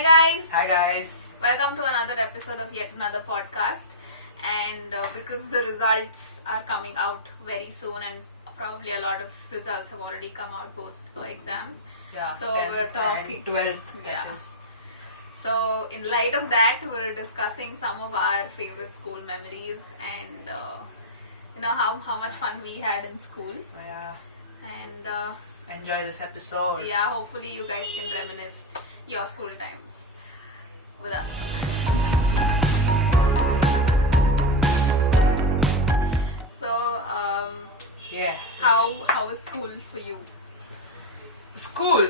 Hi guys. Welcome to another episode of yet another podcast. And because the results are coming out very soon, and probably a lot of results have already come out, both exams. Yeah. So 10th we're talking. and 12th. Yeah. That is. So in light of that, we're discussing some of our favorite school memories and how much fun we had in school. Yeah. And Enjoy this episode. yeah, hopefully you guys can reminisce your school times with us. So, Yeah. how was school for you? School.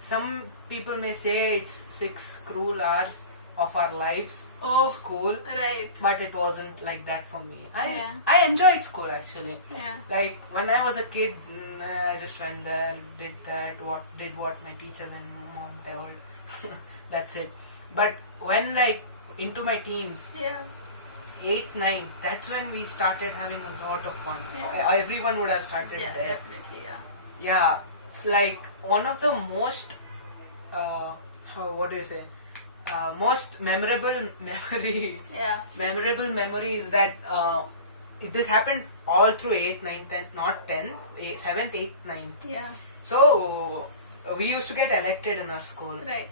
Some people may say it's 6 cruel hours of our lives. Oh. School. Right. But it wasn't like that for me. Yeah. I enjoyed school actually. Yeah. Like when I was a kid, I just went there, did what my teachers and mom told. That's it. But when into my teens, Yeah. 8, 9, that's when we started having a lot of fun. Yeah. Everyone would have started Yeah, there. definitely. Yeah. Yeah, it's like one of the most, most memorable memory is that this happened all through 8th, 9th, 10th, not 10th, 7th, 8th, 9th. Yeah. So we used to get elected in our school. Right.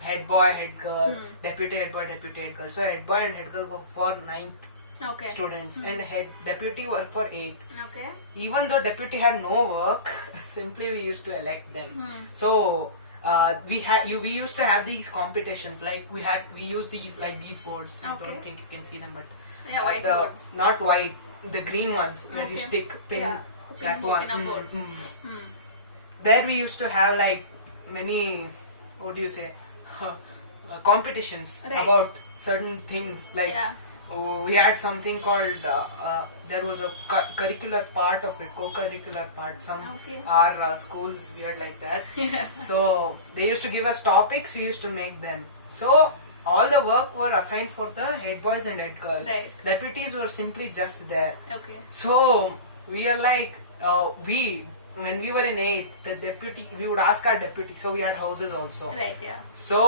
Head boy, head girl, deputy head boy, deputy head girl. So head boy and head girl were for 9th Okay. students and head deputy were for 8th. Okay. Even though deputy had no work, simply we used to elect them. So we used to have these competitions. Like we use these boards. I Okay. don't think you can see them, but Yeah, white the boards. not white, the green ones where you Okay. stick pin. Yeah. That Okay, one. pin up boards. There we used to have many, what do you say, competitions Right. about certain things. Yeah. We had something called, there was a curricular part of it, co-curricular part. Some Okay. our schools weird like that. Yeah. So they used to give us topics, we used to make them. So all the work were assigned for the head boys and head girls. Right. Deputies were simply just there. Okay. So we are when we were in 8th, the deputy, we would ask our deputy, so we had houses also. Right. Yeah. So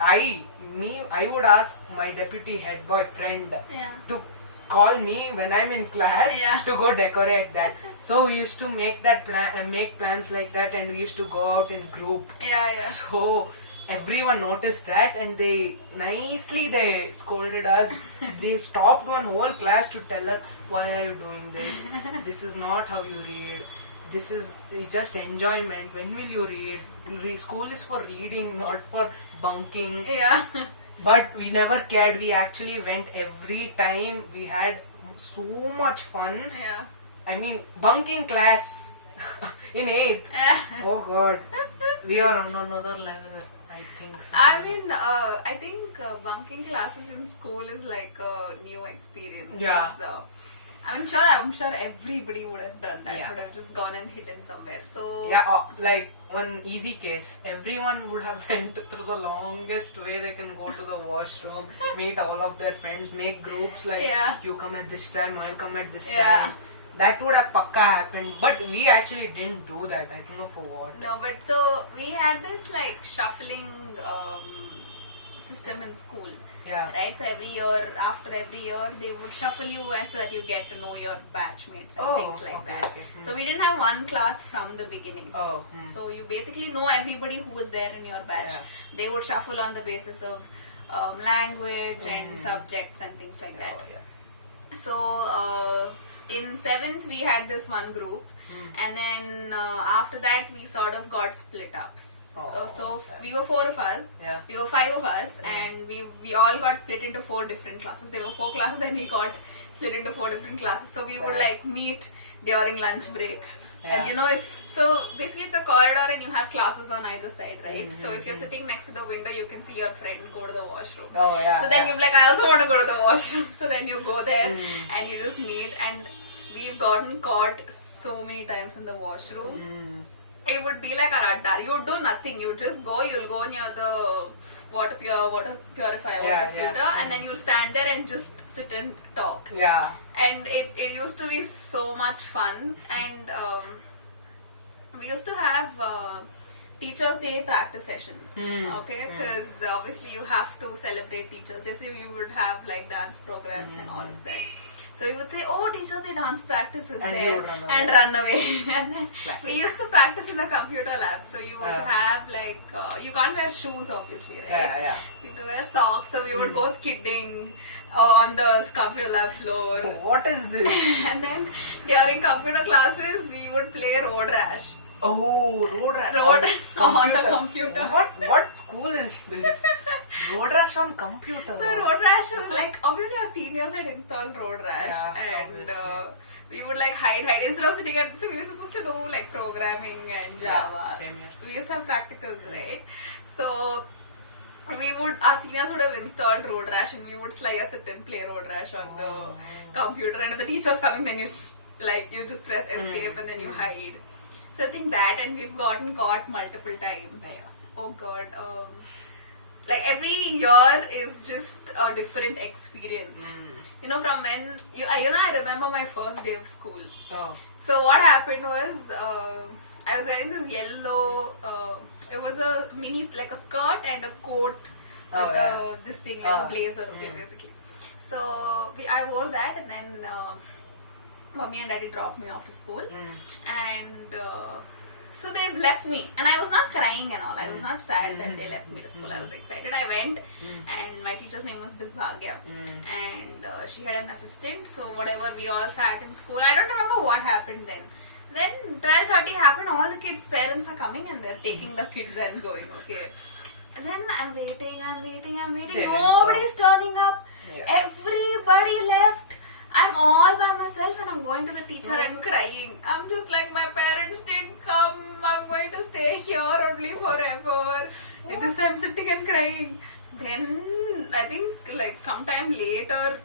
I would ask my deputy head boy friend Yeah. to call me when I'm in class Yeah. to go decorate that. So we used to make plans like that, and we used to go out in group. Yeah. Yeah. So everyone noticed that, and they scolded us. They stopped one whole class to tell us, why are you doing this? This is not how you read. This is just enjoyment. When will you read? School is for reading, not for bunking. Yeah. But we never cared. We actually went every time. We had so much fun. Yeah. I mean, bunking class in 8th. Oh God, we are on another level. I think so. I think bunking classes in school is like a new experience. Yeah. because, I'm sure everybody would have done that. Yeah. Would have just gone and hidden somewhere. So Yeah, like one easy case. Everyone would have went through the longest way they can go to the washroom, meet all of their friends, make groups Yeah. you come at this time, I'll come at this Yeah. time. That would have pakka happened, but we actually didn't do that. I don't know for what. No, but so we had this shuffling system in school. Yeah. Right, so after every year, they would shuffle you so that you get to know your batchmates and Oh, things like okay, that. okay. So we didn't have one class from the beginning. Oh. So you basically know everybody who was there in your batch. Yeah. They would shuffle on the basis of language and subjects and things like that. Oh, yeah. So in 7th we had this one group, and then after that we sort of got split up. So sad. we were 4 of us. Yeah. We were 5 of us, and we all got split into 4 different classes. There were 4 classes, and we got split into 4 different classes. So we would meet during lunch break. Yeah. And basically it's a corridor and you have classes on either side, right? So if you're sitting next to the window, you can see your friend go to the washroom. Oh yeah. So then yeah. you're like, I also want to go to the washroom. So then you go there and you just meet. And we've gotten caught so many times in the washroom. It would be like a radar. You would do nothing. You just go. You'll go near the water purifier, water filter, and then you'll stand there and just sit and talk. Yeah. And it used to be so much fun. And we used to have Teachers Day practice sessions. Hmm. Okay, because obviously you have to celebrate teachers. Just say we would have like dance programs and all of that. So we would say, oh, Teachers Day dance practice is And you there, would run and away. run away. And then Classic. we used to practice in the computer lab. So you would have like you can't wear shoes obviously, right? Yeah. So you have to wear socks. So we would go skidding on the computer lab floor. What is this? And then during computer classes, we would play Road Rash. Oh, road rash. Road on the computer. What school is this? Road rash on computer. So Road Rash was like, obviously our seniors had installed Road Rash, Yeah, and obviously. we would like hide instead of sitting at. So we were supposed to do like programming and Java. Same here. We used to have practicals, right? So our seniors would have installed Road Rash, and we would slice it and play Road Rash on the computer. And if the teacher's coming, then you just press escape and then you hide. So I think that, and we've gotten caught multiple times. Yeah. Oh God. Like every year is just a different experience. You know, from when I remember my first day of school. Oh. So what happened was, I was wearing this yellow. It was a mini, like a skirt and a coat with this thing like a blazer, basically. So I wore that, and then mommy and daddy dropped me off to school, and so they left me, and I was not crying and all. I was not sad that they left me to school. I was excited. I went, and my teacher's name was Miss Bhagya, and she had an assistant. So whatever, we all sat in school. I don't remember what happened then. Then 12:30 happened. All the kids' parents are coming, and they're taking the kids and going. Okay. And then I'm waiting. Nobody's turning up. Yeah. Everybody left. I'm all by myself, and I'm going to the teacher and crying. I'm just like, my parents didn't come. I'm going to stay here only forever. Like this, I'm sitting and crying. Then I think like sometime later,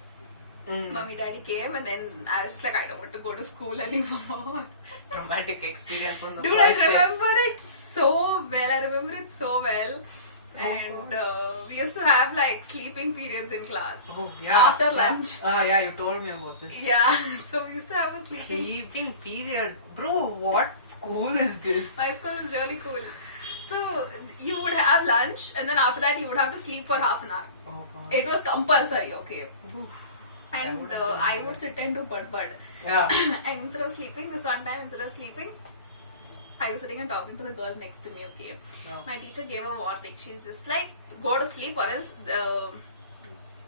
mommy daddy came, and then I was just like, I don't want to go to school anymore. Traumatic experience on the Dude, I first day. remember it so well. And we used to have like sleeping periods in class. Oh, yeah. After lunch. Yeah, you told me about this. Yeah, so we used to have a Sleeping period. Bro, what school is this? My school was really cool. So you would have lunch, and then after that you would have to sleep for half an hour. Oh, God. It was compulsory, okay. Oof. And I would sit and do bud. Yeah. And instead of sleeping, I was sitting and talking to the girl next to me, okay. Yeah. My teacher gave a warning. She's just like, go to sleep or else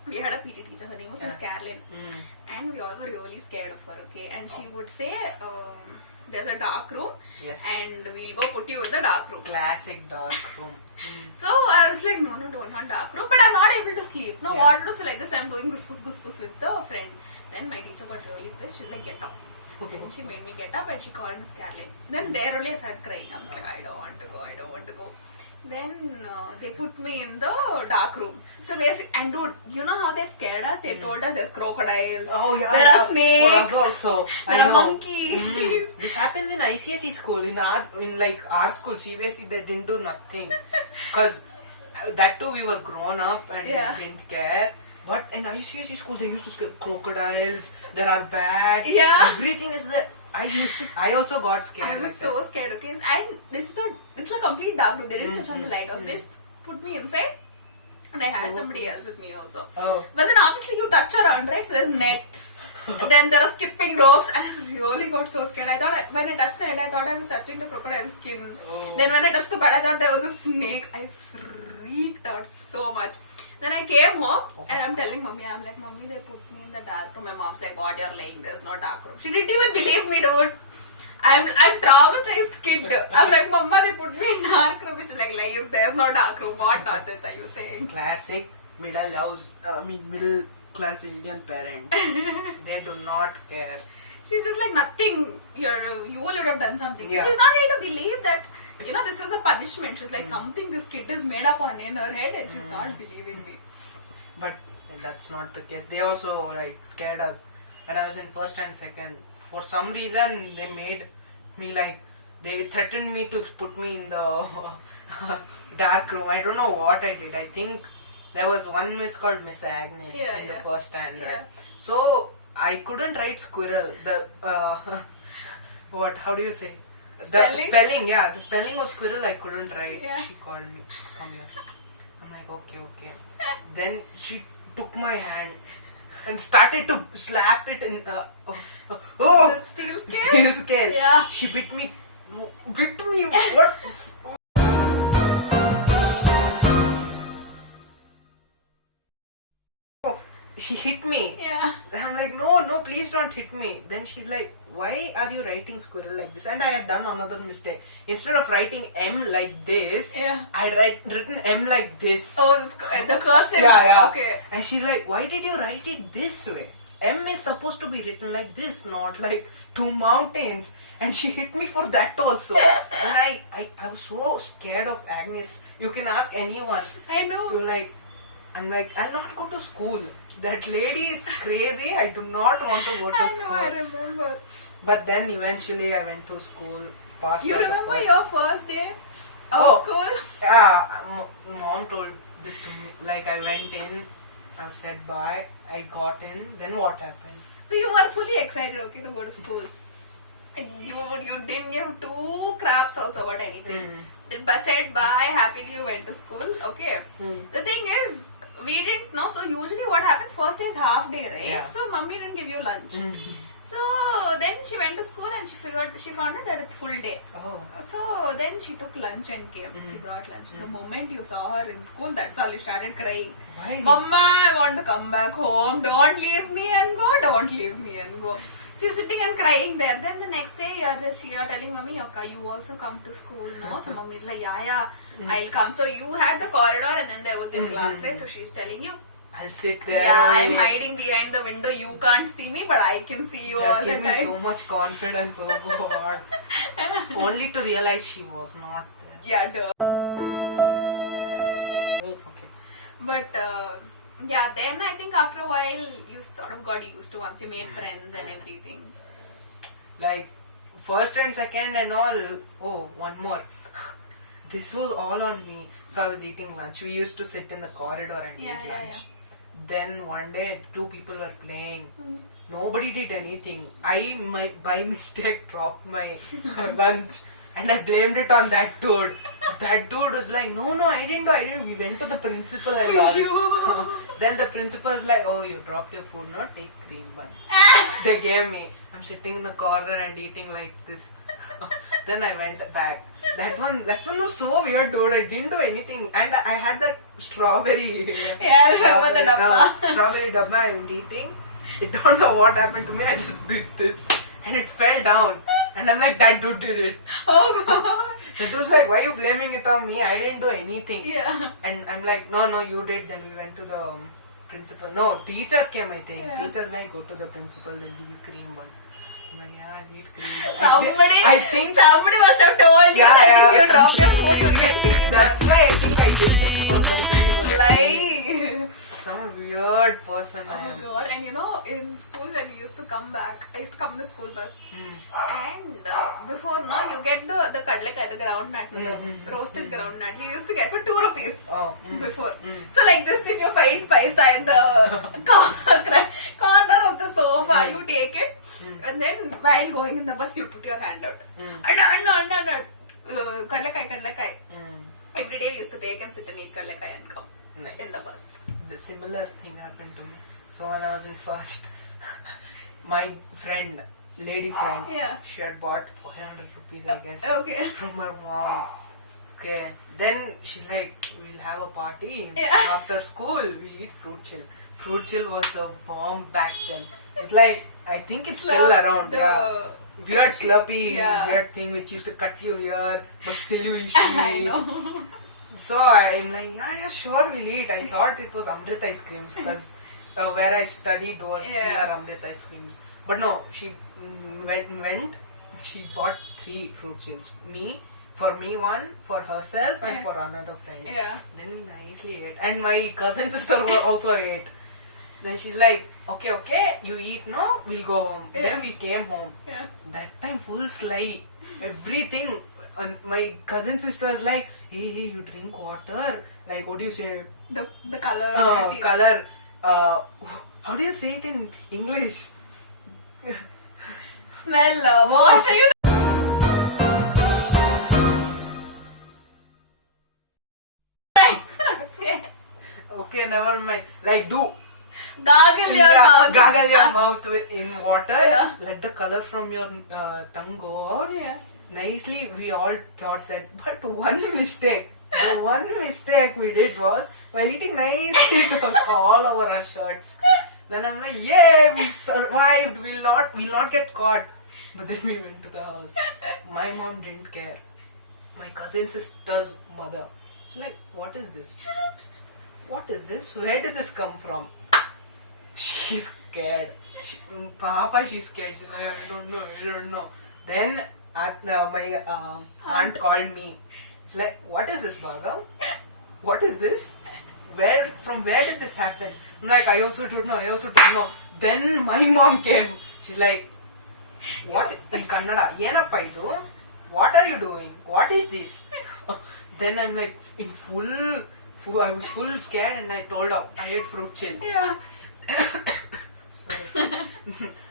we had a PT teacher, her name was Miss Carolyn. And we all were really scared of her, okay. And she would say, there's a dark room, Yes. and we'll go put you in the dark room. Classic dark room. So I was like, no, don't want dark room, but I'm not able to sleep. No, Yeah. what to do? So like this, I'm doing gus with the friend. Then my teacher got really pissed. She's like, get up. And she made me get up, and she called Miss Carolyn. Then there only I started crying. I was like, I don't want to go. Then they put me in the dark room. So basically, and dude, you know how they've scared us? They told us there's crocodiles, Oh, yeah. there are For snakes, us also. there I are know. monkeys. This happens in ICSE school. In our school, CBSE, they didn't do nothing. Because that too, we were grown up and Yeah. didn't care. But in ICSE school, they used to scare crocodiles. There are bats. Yeah. Everything is there. I also got scared. I was like so scared, okay? And it's a complete dark room. They didn't switch on the light. Also, they just put me inside, and I had somebody else with me also. Oh. But then obviously you touch around, right? So there's nets. And then there are skipping ropes, and I really got so scared. When I touched the head, I thought I was touching the crocodile skin. Oh. Then when I touched the butt, I thought there was a snake. I freaked out so much. Then I came home, and I'm telling mommy, mommy, they put me in the dark room. My mom's like, what, you're lying, there's no dark room. She didn't even believe me, dude. I'm traumatized kid. I'm like, mama, they put me in dark room. She's like, lies, there's no dark room. What nonsense are you saying? Classic middle class Indian parent. They do not care. She's just like, nothing. You would have done something. Yeah. She's not ready to believe that, this is a punishment. She's like, something this kid is made up on in her head, and she's not believing me. But that's not the case. They also scared us. When I was in first and second, for some reason they made me they threatened me to put me in the dark room. I don't know what I did. I think there was one miss called Miss Agnes in the first standard. Yeah. So I couldn't write squirrel. How do you say? Spelling? The spelling of squirrel I couldn't write. Yeah. She called me, come here. I'm like, okay. Then she took my hand and started to slap it in. With steel scale? Steel scale. Yeah. She bit me. What? She hit me. Yeah. I'm like, no, please don't hit me. Then she's like, why are you writing squirrel like this? And I had done another mistake. Instead of writing M like this, Yeah. I had written M like this. Oh, the cursive. Yeah. Okay. And she's like, why did you write it this way? M is supposed to be written like this, not like two mountains. And she hit me for that also. And I was so scared of Agnes. You can ask anyone. I know. I'm like, I'll not go to school. That lady is crazy. I do not want to go to I school. know, I remember. But then eventually I went to school. Passed You out the remember first- your first day of Oh. school? Yeah, mom told this to me. Like I went in, I said bye, I got in. Then what happened? So you were fully excited, okay, to go to school. You didn't give two craps also about anything. But said bye, happily you went to school, okay. The thing is, we didn't know, so usually what happens, first day is half day, right? Yeah. So mummy didn't give you lunch. So then she went to school and she found out that it's full day. Oh. So then she took lunch and came. She brought lunch. The moment you saw her in school, that's all, you started crying. Why? Mama, I want to come back home. Don't leave me and go. Don't leave me and go. So you're sitting and crying there. Then the next day you're telling mommy, okay, you also come to school, no? So mommy's like, yeah, I'll come. So you had the corridor and then there was your class, right? So she's telling you, I'll sit there. yeah, I'm only. hiding behind the window. You can't see me, but I can see you all That the gave me time. so much confidence. Oh God. Only to realize she was not there. Yeah, duh. Okay. But yeah, then I think after a while you sort of got used to once you made friends and everything. Like first and second and all. Oh, one more. This was all on me. So I was eating lunch. We used to sit in the corridor and eat lunch. Then one day, two people were playing. Nobody did anything. I by mistake dropped my lunch and I blamed it on that dude. That dude was like, no, I didn't. We went to the principal and all. Then the principal is like, oh, you dropped your food. No, take cream bun. They gave me. I'm sitting in the corner and eating like this. Then I went back. That one was so weird, dude. I didn't do anything, and I had that strawberry. Yeah, I remember the dabba. Strawberry dabba and eating. I don't know what happened to me. I just did this, and it fell down. And I'm like, that dude did it. Oh God. The dude's like, why are you blaming it on me? I didn't do anything. Yeah. And I'm like, no, you did. Then we went to the principal. No, teacher came, I think. Yeah. Teacher's like, go to the principal. They'll give you cream one. I'm like, yeah, I need cream one. Somebody must have told you Yeah, that if yeah. you drop the food, you get That's why I think I did. like. Some weird person I Oh am. God! And you know, in school when we used to come back, I used to come in the school bus, and before now you get the kadlekai, the ground nut, the roasted ground nut. You used to get for 2 rupees Oh. before. So like this, if you find paisa in the corner of the sofa, you take it, and then while going in the bus, you put your hand out. And kadlekai. Every day we used to take and sit and eat kadlekai and come Nice. in the bus. The similar thing happened to me. So when I was in first, my friend, lady friend, Yeah. she had bought 400 rupees, I guess, Okay. from her mom. Okay. Then she's like, we'll have a party Yeah. after school. We'll eat fruit chill. Fruit chill was the bomb back then. It's like, I think it's still around. Yeah. Weird slurpy, weird thing which used to cut you here, but still you used to I eat. know. So I'm like, yeah, sure, we'll eat. I thought it was Amrit ice creams because where I studied was near Amrit ice creams. But no, she went, she bought 3 fruit chills. For me one, for herself and for another friend. Yeah. Then we nicely ate. And my cousin sister also ate. Then she's like, okay, you eat now, we'll go home. Then we came home. Yeah. That time full sly. Everything. And my cousin sister is like, hey, you drink water. Like, what do you say? The color of your teeth. Color. How do you say it in English? Smell. What are you never mind. Like, do Gargle your yeah, mouth. gargle your mouth in water. Yeah. Let the color from your tongue go out. Yeah. Nicely, we all thought that. But the one mistake we did was while eating nicely, it was all over our shirts. Then I'm like, yeah, we survived. We'll not get caught. But then we went to the house. My mom didn't care. My cousin sister's mother. She's like, what is this? What is this? Where did this come from? She's scared. Papa, she's scared. She's like, I don't know. Then my aunt called me. She's like, what is this, Bhargav? What is this? From where did this happen? I'm like, I also don't know. Then my mom came. She's like, what in Kannada? Yenappa idu? What are you doing? What is this? Then I'm like in full I was full scared and I told her I ate fruit chill. Yeah. Sorry.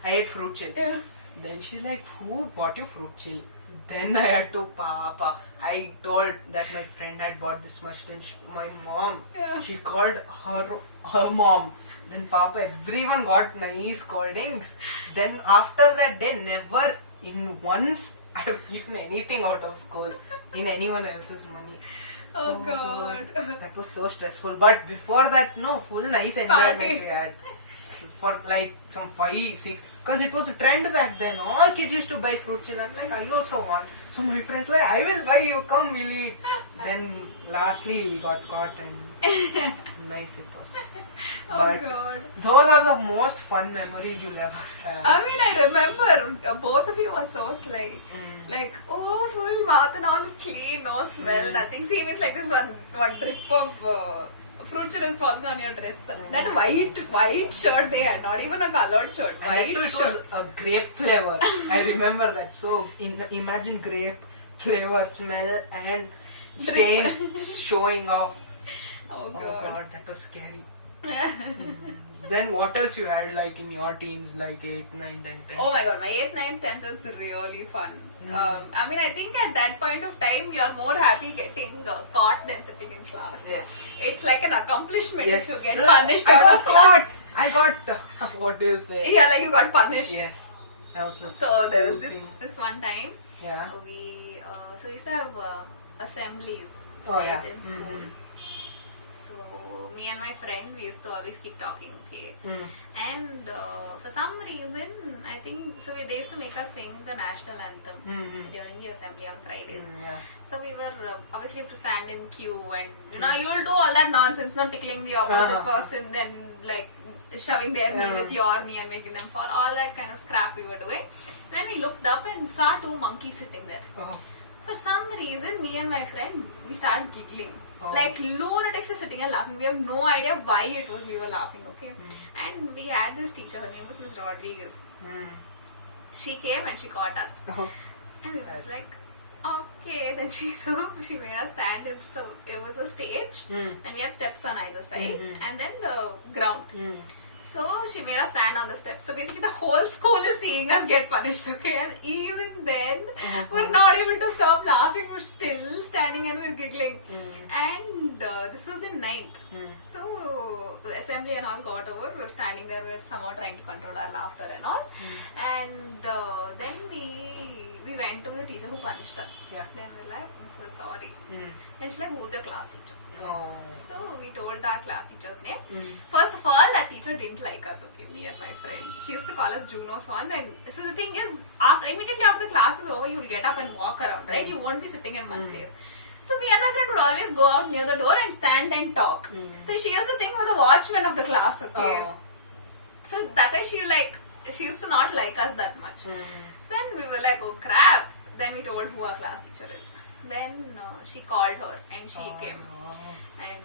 I ate fruit chill. Yeah. Then she's like, who bought you fruit chill? Then I had to Papa. I told that my friend had bought this much. Then my mom, Yeah. she called her mom. Then Papa, everyone got nice scoldings. Then after that day, never in once I have eaten anything out of school in anyone else's money. Oh God. That was so stressful. But before that, no, full nice enjoyment Party. we had. For like some 5, 6, because it was a trend back then. All kids used to buy fruit chill. I'm like, I also want. So my friends like, I will buy you. Come, we'll eat. Then lastly, we got caught and nice it was. Oh But God. those are the most fun memories you'll ever have. I mean, I remember both of you were so sly. Like, oh, full mouth and all clean, no smell, nothing. See, it's like this one drip of fruit chill is falling on your dress. That white shirt they had, not even a colored shirt. And White that too, it shirt. was a grape flavor. I remember that. So imagine grape flavor, smell and stain showing off. Oh Oh God. God, that was scary. Then what else you had like in your teens, like 8, 9, 10, 10? Oh my God, my 8th, 9th, 10th is really fun. I mean, I think at that point of time, you're more happy getting caught than sitting in class. Yes. It's like an accomplishment Yes. if you get punished I out got of caught. class. I got. What do you say? Yeah, like you got punished. Yes. That was the So there was thing. this one time Yeah. we used to have assemblies Oh yeah. in school. So me and my friend we used to always keep talking, okay. And for some reason I think so they used to make us sing the national anthem during the assembly on Fridays. Yeah. So we were obviously have to stand in queue and you know you will do all that nonsense, not tickling the opposite person, then like shoving their knee with your knee and making them fall, all that kind of crap we were doing. Then we looked up and saw 2 monkeys sitting there. Oh. For some reason, me and my friend, we started giggling. Oh. Like lunatics are sitting and laughing. We have no idea why it was we were laughing, okay? And we had this teacher, her name was Ms. Rodriguez. She came and she caught us. Oh. And it was like, okay. Then she made us stand in, so it was a stage and we had steps on either side and then the ground. So she made us stand on the steps. So basically the whole school is seeing us get punished, okay? And even then, we're not able to stop laughing. We're still standing and we're giggling. And this was in 9th. So assembly and all got over. We're standing there. We're somehow trying to control our laughter and all. And then we went to the teacher who punished us. Yeah. Then we're like, I'm so sorry. And she's like, who's your class teacher? Oh. So we told our class teacher's name. First of all, that teacher didn't like us, okay, me and my friend. She used to call us Juno swans. And so the thing is, immediately after the class is over, you'll get up and walk around, right? You won't be sitting in one place. So me and my friend would always go out near the door and stand and talk. So she used to think we're the watchman of the class, okay? Oh. So that's why she used to not like us that much. So then we were like, oh crap. Then we told who our class teacher is. Then she called her and she came. And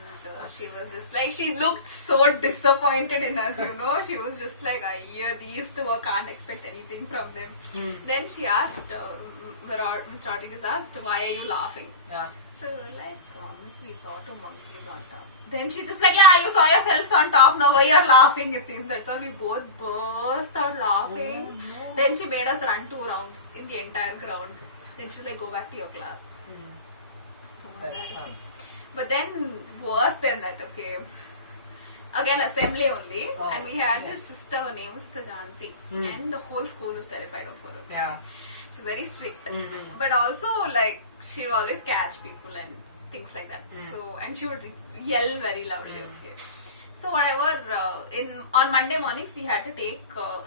she was just like, she looked so disappointed in us, you know. She was just like, yeah, these two can't expect anything from them. Then she asked, Ms. Rodriguez asked, why are you laughing? Yeah. So we were like, miss, we saw 2 monkeys on top. Then she's just like, yeah, you saw yourselves on top, now why you're laughing? It seems that's all. We both burst out laughing. Oh, no. Then she made us run 2 rounds in the entire ground. Then she's like, go back to your class. So That's embarrassing. fun. But then worse than that, okay. again assembly only, Oh, and we had yes. this sister, her name was Sister Jansi, and the whole school was terrified of her. Yeah. She's very strict, Mhm. but also like she would always catch people and things like that. So and she would yell very loudly. Okay. So whatever, on Monday mornings we had to take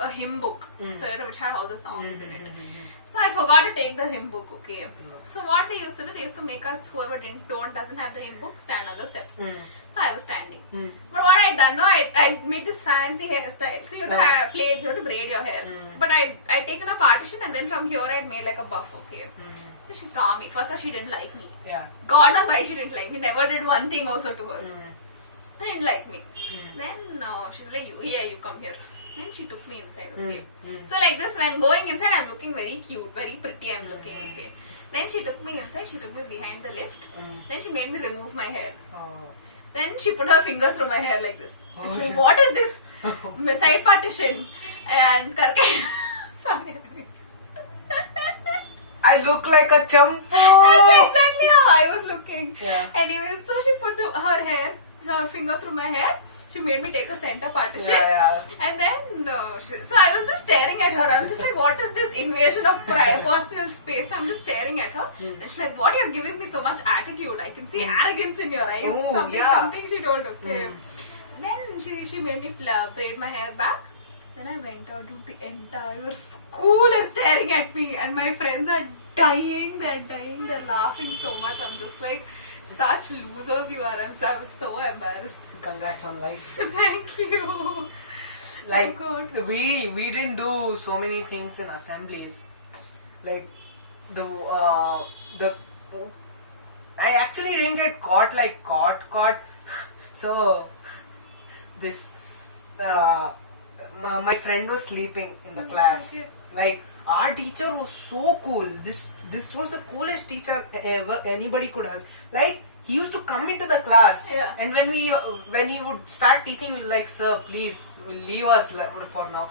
a hymn book, so which had all the songs in it. So I forgot to take the hymn book. Okay. So what they used to do, they used to make us, whoever doesn't have the hymn book, stand on the steps. So I was standing. But what I had done, no, I made this fancy hairstyle. So you have to braid your hair. But I taken a partition, and then from here I had made like a buff. Okay. So she saw me. First she didn't like me. Yeah. God knows why she didn't like me. Never did one thing also to her. She didn't like me. Then she's like, you come here. Then she took me inside. Okay. So like this, when going inside, I'm looking very cute, very pretty. I'm looking. Okay. Then she took me inside. She took me behind the lift. Then she made me remove my hair. Oh. Then she put her fingers through my hair like this. Oh, She shit. said, what is this? Side partition. And karke. Sorry. I look like a champo. That's exactly how I was looking. Yeah. Anyway, so she put her finger through my hair. She made me take a center partition. Yeah. And then, so I was just staring at her. I'm just like, what is this invasion of personal space? I'm just staring at her. And she's like, what, you're giving me so much attitude. I can see arrogance in your eyes. Oh, Something she told, okay. Then she made me braid my hair back. Then I went out, dude, the entire school is staring at me. And my friends are dying, they're laughing so much. I'm just like, such losers you are. I was so embarrassed. Congrats on life. Thank you. Like Oh God. we didn't do so many things in assemblies. Like the I actually didn't get caught. So this my friend was sleeping in the class. Okay. Like our teacher was so cool. This was the coolest teacher ever anybody could have. Like he used to come into the class, Yeah. and when he would start teaching, we like, sir, please leave us for now.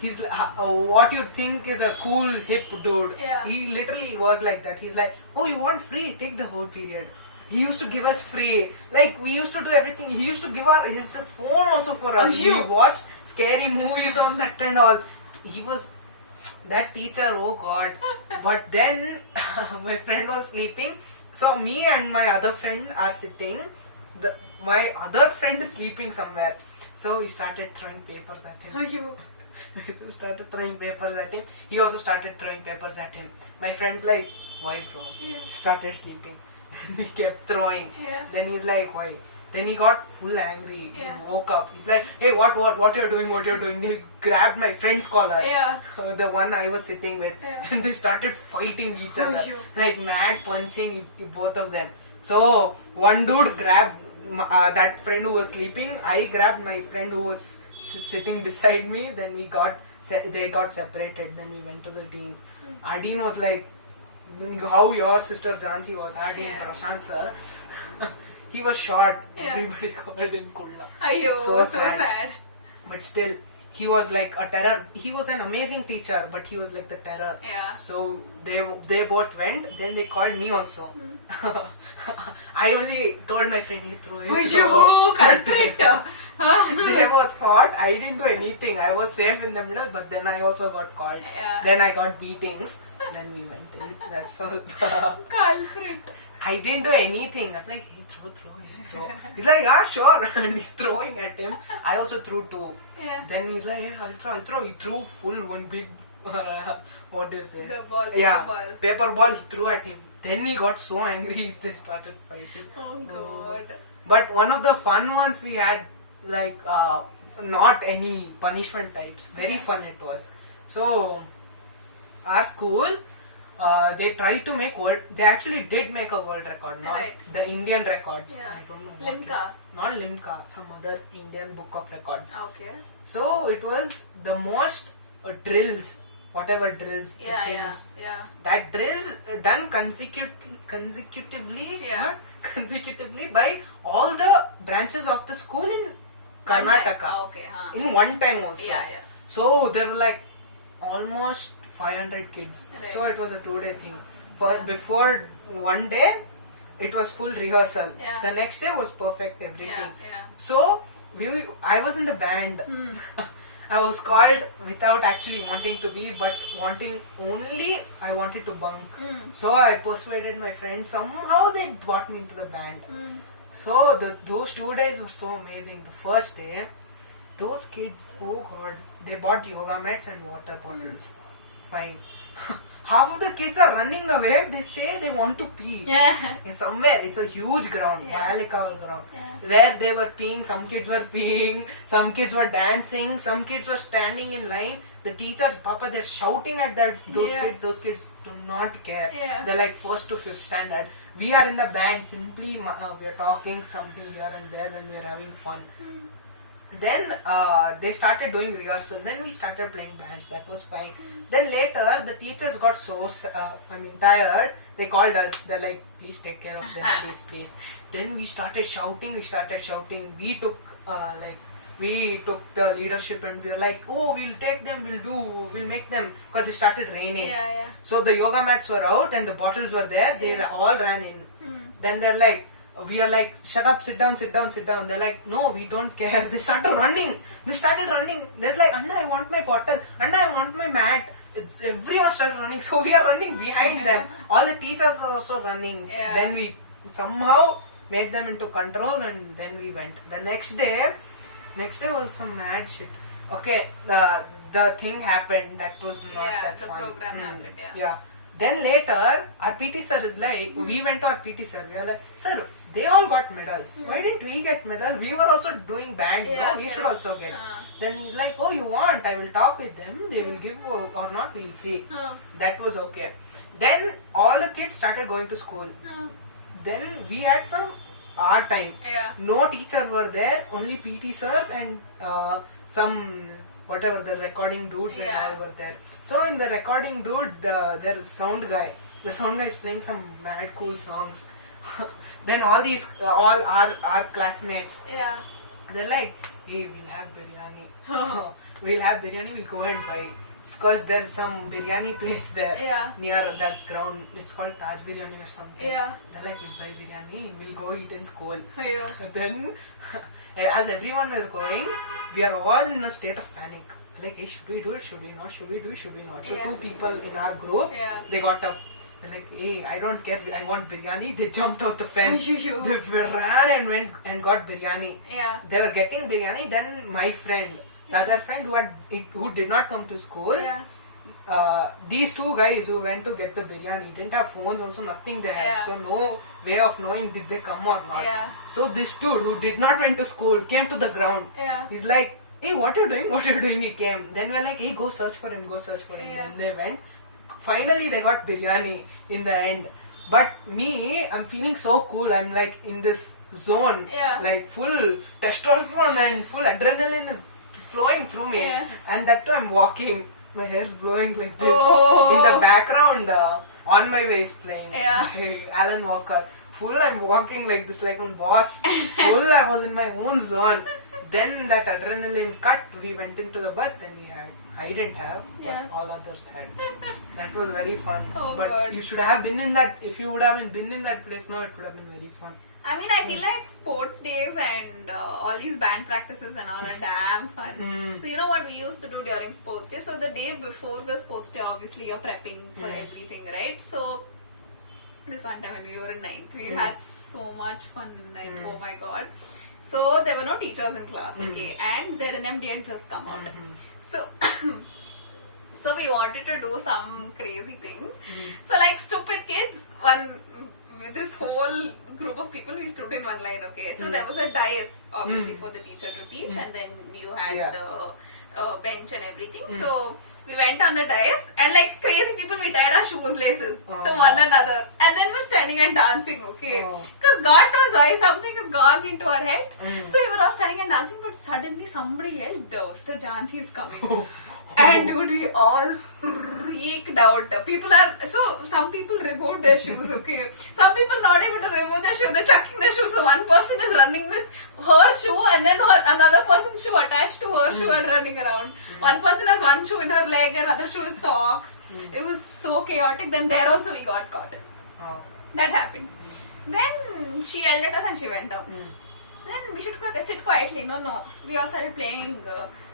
He's what you think is a cool hip dude. Yeah. He literally was like that. He's like, oh, you want free? Take the whole period. He used to give us free. Like we used to do everything. He used to give his phone also for us. Oh, We you- watched scary movies on that and all. He was that teacher. Oh God! But then my friend was sleeping. So me and my other friend are sitting. My other friend is sleeping somewhere. So we started throwing papers at him. We started throwing papers at him. He also started throwing papers at him. My friend's like, why bro? Yeah. Started sleeping. Then he kept throwing. Yeah. Then he's like, why? Then he got full angry. Yeah. He woke up. He's like, hey, what you're doing? What you're doing? He grabbed my friend's collar. Yeah. The one I was sitting with. Yeah. And they started fighting each Oh, other. you. Like mad punching both of them. So one dude grabbed that friend who was sleeping. I grabbed my friend who was sitting beside me. Then they got separated. Then we went to the dean. Our dean was like, how your sister Jansi was. Our dean Yeah. Prashant sir. He was short. Yeah. Everybody called him Kulla. Ayo, So so sad. sad. But still, he was like a terror. He was an amazing teacher, but he was like the terror. Yeah. So they both went. Then they called me also. I only told my friend, he threw it. Ayo, culprit. They both fought. I didn't do anything. I was safe in the middle, but then I also got called. Yeah. Then I got beatings. Then we went in. That's all. Culprit. I didn't do anything. I'm like, hey, throw. He's like, ah, sure. And he's throwing at him. I also threw two. Yeah. Then he's like, hey, I'll throw. He threw full one big, what do you say? The ball, Yeah, the ball. paper ball he threw at him. Then he got so angry, they started fighting. Oh God. But one of the fun ones we had, like, not any punishment types. Very fun it was. So, our school, they tried to make they actually did make a world record, not Right. the Indian records. Yeah. I don't know what Limca. it's- Not Limca, some other Indian book of records. Okay. So it was the most drills, whatever drills, the Yeah, things, yeah. that drills done consecutively, Yeah. not consecutively by all the branches of the school in Karnataka. Okay, In one time also. Yeah. So there were like almost 500 kids. Right. So it was a 2-day thing. Before one day, it was full rehearsal. Yeah. The next day was perfect everything. Yeah. So I was in the band. I was called without actually wanting to be, but wanting only. I wanted to bunk. So I persuaded my friends. Somehow they brought me into the band. So those 2 days were so amazing. The first day, those kids, oh god, they bought yoga mats and water bottles. Fine. Half of the kids are running away. They say they want to pee. In somewhere, it's a huge ground, Valikaval ground. There they were peeing. Some kids were peeing. Some kids were dancing. Some kids were standing in line. The teachers, Papa, they're shouting at those kids. Those kids do not care. They're like first to fifth standard. We are in the band. Simply, we are talking something here and there. Then we are having fun. Then they started doing rehearsal. Then we started playing bands. That was fine. Then later the teachers got so tired. They called us. They're like, please take care of them, please. Then we started shouting. We took the leadership and we were like, oh, we'll take them. We'll make them, because it started raining. So the yoga mats were out and the bottles were there. They all ran in. Then they're like, we are like, shut up, sit down. They're like, no, we don't care. They started running. There's like, Anna, I want my bottle. Anna, I want my mat. Everyone started running. So we are running behind them. All the teachers are also running. Then we somehow made them into control and then we went. The next day was some mad shit. Okay, the thing happened. That was not that fun. The program happened, Yeah. Then later, our PT sir is like, we went to our PT sir. We are like, sir, they all got medals. Why didn't we get medal? We were also doing band. We should also get. Then he's like, oh, you want? I will talk with them. They will give or not. We'll see. That was okay. Then all the kids started going to school. Then we had some our time. No teacher were there. Only PT sirs and some whatever the recording dudes and all were there. So in the recording dude, there is sound guy. The sound guy is playing some mad cool songs. Then all our classmates, they're like, hey, we'll have biryani. We'll go and buy. It's because there's some biryani place there near that ground. It's called Taj Biryani or something. They're like, we'll buy biryani. We'll go eat in school. Then as everyone were going, we are all in a state of panic. Like, hey, should we do it? Should we not? Should we do it? Should we not? So two people in our group, they got up. They're like, hey, I don't care. I want biryani. They jumped out the fence. They ran and went and got biryani. They were getting biryani. Then my friend, the other friend who did not come to school, these two guys who went to get the biryani didn't have phones also, nothing they had. So no way of knowing did they come or not. So this dude who did not went to school came to the ground. He's like, hey, what are you doing? He came. Then we're like, hey, go search for him. Then they went. Finally they got biryani in the end. But me, I'm feeling so cool. I'm like in this zone, like full testosterone and full adrenaline is flowing through me. And that too I'm walking. My hair's blowing like this. In the background, On My Way is playing. Hey, Alan Walker. Full I'm walking like this, like one boss. Full I was in my own zone. Then that adrenaline cut, we went into the bus, then we had. I didn't have, but all others had. That was very fun. But you should have been in that, if you would have been in that place now, it would have been very fun. I mean, I feel like sports days and all these band practices and all are damn fun. So you know what we used to do during sports day? So the day before the sports day, obviously you're prepping for everything, right? So this one time when we were in 9th, we had so much fun in 9th. Oh my god. So there were no teachers in class, okay, and ZNMD had just come out. So we wanted to do some crazy things. So like stupid kids, with this whole group of people, we stood in one line, okay. So there was a dais, obviously, for the teacher to teach, and then you had the bench and everything. So we went on the dais, and like crazy people, we tied our shoelaces to one another, and then we're standing and dancing, okay. Because God knows why something has gone into our heads. So we were all standing and dancing, but suddenly somebody yelled, Mr. Jhansi is coming. And dude, we all freaked out. Some people removed their shoes, okay. Some people not able to remove their shoes, they're chucking their shoes. So one person is running with her shoe and then another person's shoe attached to her shoe and running around. One person has one shoe in her leg and other shoe is socks. It was so chaotic. Then there also we got caught. That happened. Then she yelled at us and she went down. Then we should sit quietly. No. We all started playing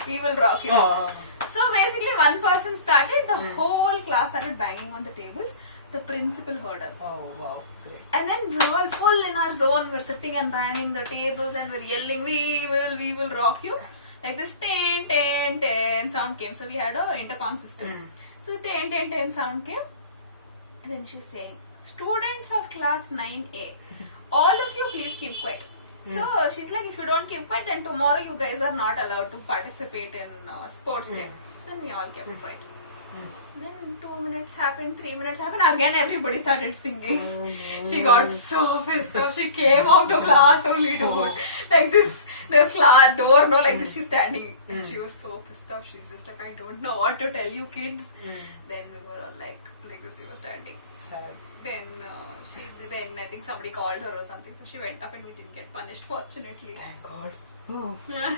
We Will Rock You. Oh. So basically, one person started, the whole class started banging on the tables. The principal heard us. Oh, wow. Great. And then we were all full in our zone. We're sitting and banging the tables and we're yelling, we will rock you. Like this 10, 10, 10 sound came. So we had a intercom system. So 10, 10, 10 sound came. And then she's saying, students of class 9A, all of you please keep quiet. So she's like, if you don't keep quiet, then tomorrow you guys are not allowed to participate in sports day. So then we all kept quiet. Then 2 minutes happened, 3 minutes happened, again everybody started singing. She got so pissed off, she came out of class only door. Like this, the class door, no, like this, she's standing. And she was so pissed off, she's just like, I don't know what to tell you kids. Then we were all like this, we were standing. Sad. Then then I think somebody called her or something, so she went off and we didn't get punished, fortunately. Thank God. Ooh,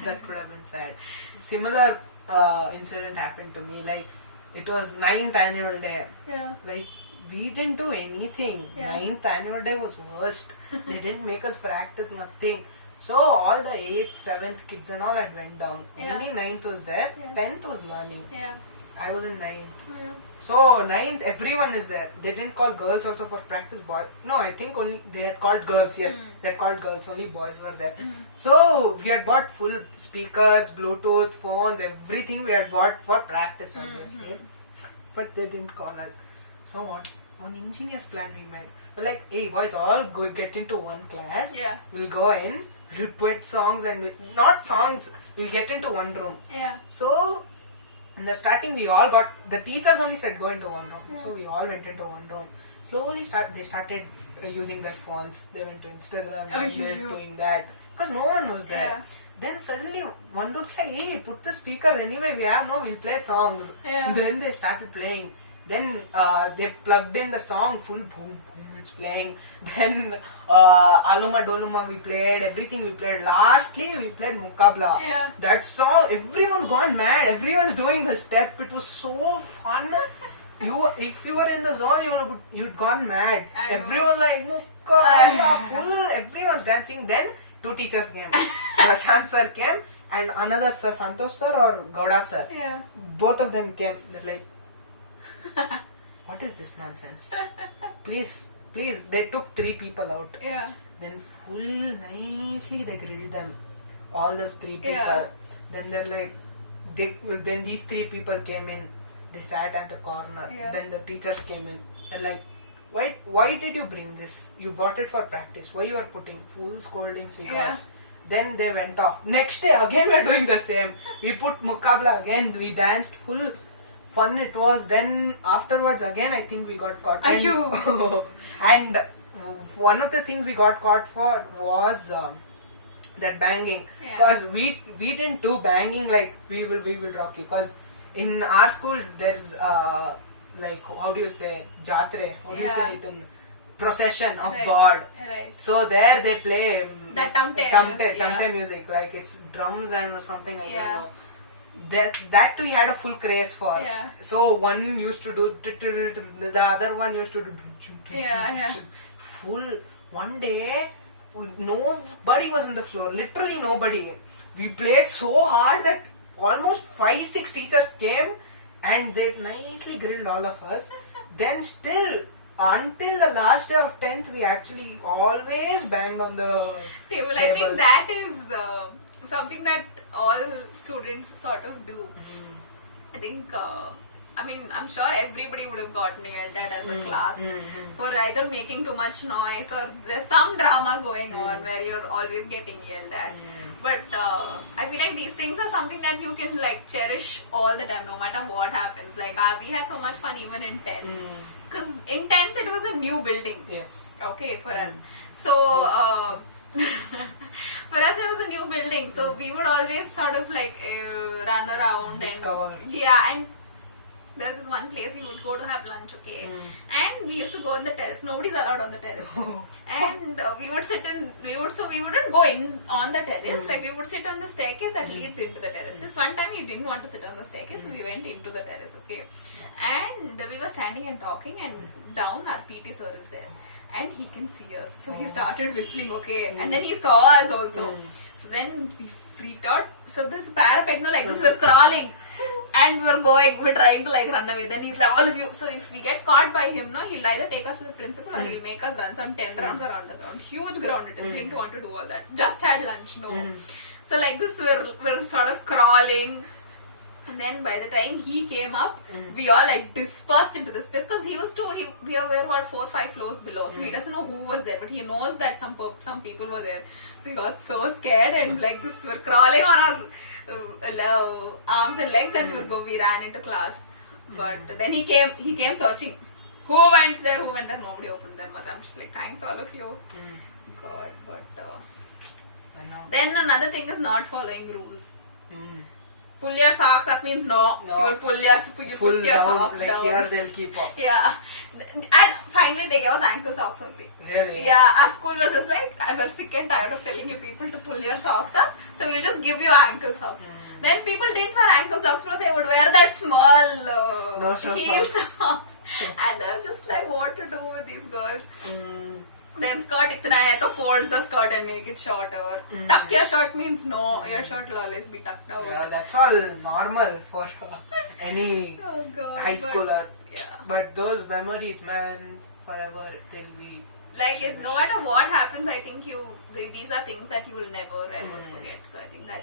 that could have been sad. Similar incident happened to me. Like, it was 9th annual day. Yeah. Like, we didn't do anything. Yeah. 9th annual day was worst. They didn't make us practice nothing. So all the 8th, 7th kids and all had went down. Yeah. Only 9th was there. Yeah. 10th was learning. Yeah. I was in 9th. Yeah. So 9th, everyone is there. They didn't call girls also for practice. Boy, no, I think only they had called girls. Yes, they had called girls. Only boys were there. So we had bought full speakers, Bluetooth, phones, everything we had bought for practice, obviously. But they didn't call us. So what? One ingenious plan we made. We're like, hey boys, all go get into one class. Yeah. We'll go in. We'll put songs and not songs. We'll get into one room. Yeah. So in the starting, we all got, the teachers only said go into one room. So we all went into one room. Slowly they started using their phones. They went to Instagram, doing this, doing that. Because no one was there. Yeah. Then suddenly one dude's like, hey, put the speakers anyway, we'll play songs. Yeah. Then they started playing. Then they plugged in the song, full boom, boom, it's playing. Then Aluma Doluma we played, everything we played. Lastly, we played Mukabla. Yeah. That song, everyone's gone mad. Everyone's doing the step. It was so fun. If you were in the zone, you'd gone mad. I know. Everyone like Mukabla, full. Everyone's dancing. Then 2 teachers came. Prashant sir came and another sir, Santosh sir or Gowda sir. Yeah. Both of them came. They're like, what is this nonsense? Please. They took 3 people out. Yeah. Then full nicely they grilled them. All those 3 people. Yeah. Then they're like, then these 3 people came in. They sat at the corner. Yeah. Then the teachers came in. And like, why did you bring this? You bought it for practice. Why you are putting full scoldings we Yeah. got? Then they went off. Next day again we're doing the same. We put Mukabla again. We danced full. Fun it was. Then afterwards again I think we got caught. And one of the things we got caught for was that banging. Because we didn't do banging like we will rock you. Because in our school there's like, how do you say, jatre? How do you say it? In procession of God. Right. So there they play That tamte music, like it's drums and or something. I Yeah. don't know. That too, he had a full craze for. Yeah. So one used to do, the other one used to do. Yeah. Full. One day, nobody was on the floor. Literally nobody. We played so hard that almost 5-6 teachers came and they nicely grilled all of us. Then still, until the last day of 10th, we actually always banged on the Table. I think tables. that is something that all students sort of do. I think, I'm sure everybody would have gotten yelled at as a class for either making too much noise or there's some drama going on where you're always getting yelled at. But I feel like these things are something that you can like cherish all the time, no matter what happens. Like we had so much fun even in 10th. Because in 10th it was a new building. Yes. Okay, for us. So, for us it was a new building. So we would always sort of like run around Discover. and there's this one place we would go to have lunch, okay? And we used to go on the terrace. Nobody's allowed on the terrace. And we wouldn't go in on the terrace. Like we would sit on the staircase that leads into the terrace. This one time we didn't want to sit on the staircase, so we went into the terrace, okay? And we were standing and talking, and down our PT sir is there. and he can see us. So he started whistling, okay, and then he saw us also. So then we freaked out. So this parapet, no, like this, we're crawling. And we're trying to like run away. Then he's like, all of you. So if we get caught by him, no, he'll either take us to the principal or he'll make us run some 10 rounds around the ground. Huge ground it is. We didn't want to do all that. Just had lunch, no. So like this, we're sort of crawling. And then by the time he came up, we all like dispersed into this place because we were what 4 or 5 floors below, so he doesn't know who was there, but he knows that some people were there. So he got so scared and like this, we're crawling on our arms and legs, and we ran into class. But then he came searching. Who went there? Nobody opened them. But I'm just like, thanks all of you. God, but I know. then another thing is not following rules. Pull your socks up means no. No. You will put your down, socks like down. here they'll keep up. Yeah. And finally they gave us ankle socks only. Really? Yeah, our school was just like, we're sick and tired of telling you people to pull your socks up, so we'll just give you ankle socks. Then people didn't wear ankle socks, but they would wear that small heel socks. And they're just like, what to do with these girls? Then skirt itna hai to fold the skirt and make it shorter. Tuck your shirt means no, your shirt will always be tucked out. Yeah, that's all normal for any God, high schooler. Yeah. But those memories, man, forever they'll be. Like no matter what happens, I think these are things that you will never ever forget. So I think that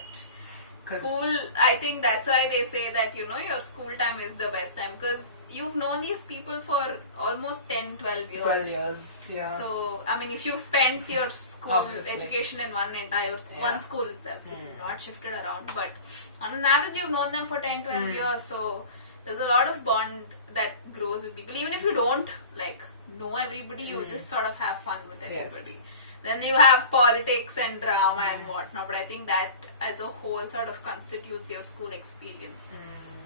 school, I think that's why they say that your school time is the best time, because you've known these people for almost 10, 12 years. 12 years, yeah. So I mean, if you've spent your school Obviously. education in one school itself, not shifted around, but on an average you've known them for 10, 12 years. So there's a lot of bond that grows with people. Even if you don't like know everybody, you just sort of have fun with everybody. Yes. Then you have politics and drama and whatnot, but I think that as a whole sort of constitutes your school experience.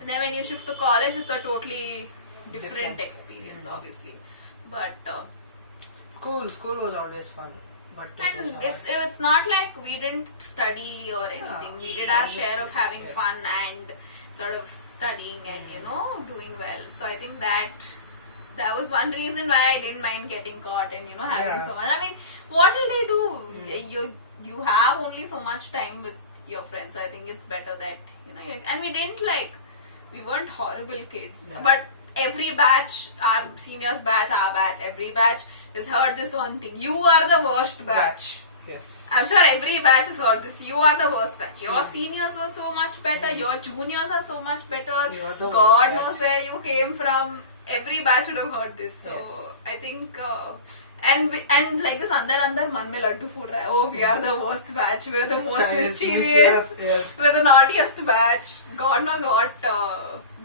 And then when you shift to college, it's a totally different experience, obviously. But School was always fun. But and it's not like we didn't study or anything. We did our share of having fun and sort of studying and doing well. So I think that was one reason why I didn't mind getting caught and having so much. I mean, what will they do? You have only so much time with your friends. So I think it's better that and we weren't horrible kids, but every batch, our seniors batch, our batch, every batch has heard this one thing: you are the worst batch. Yes. I'm sure every batch has heard this. You are the worst batch. Your seniors were so much better. Your juniors are so much better. You are the God worst knows batch. where you came from. Every batch would have heard this. So I think, and like this andar man mein laddu food raha hai. Oh, we are the worst batch. We are the most mischievous. Yes. We're the naughtiest batch. God knows what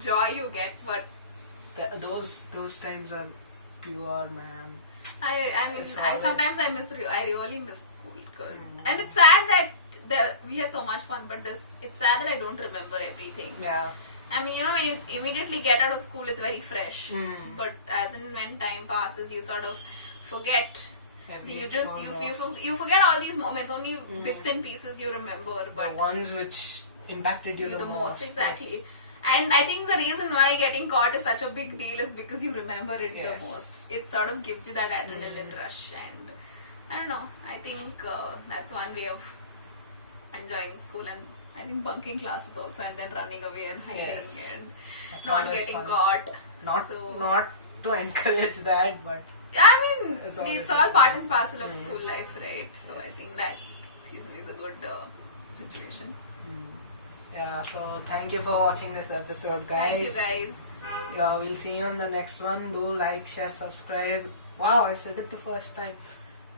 joy you get, but Those times are pure, man. I mean, It's I always- sometimes I really miss school because, and it's sad that we had so much fun, but it's sad that I don't remember everything. Yeah. I mean, you immediately get out of school, it's very fresh. But as and when time passes, you sort of forget. You just you forget all these moments. Only bits and pieces you remember. But the ones which impacted you the most. Exactly. And I think the reason why getting caught is such a big deal is because you remember it the most. It sort of gives you that adrenaline rush, and I don't know. I think that's one way of enjoying school, and I think bunking classes also, and then running away and hiding and That's not always getting fun. caught. Not to encourage that, but I mean, It's always it's all fun. part and parcel of school life, right? So I think that, is a good situation. yeah. So thank you for watching this episode, guys. Thank you, guys. Yeah, we'll see you on the next one. Do like, share, subscribe. Wow, I said it the first time.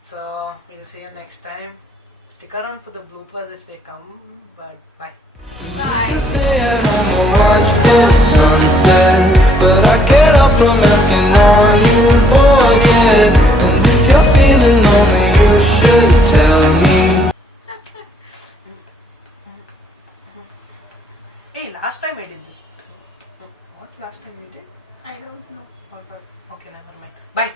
So we'll see you next time. Stick around for the bloopers if they come. But bye. Bye. Stay at home or watch the sunset, but I can't help from asking, are you bored yet? And if you're feeling lonely, you should tell me. Hey, last time I did this. What last time we did? I don't know. Okay, never mind. Bye.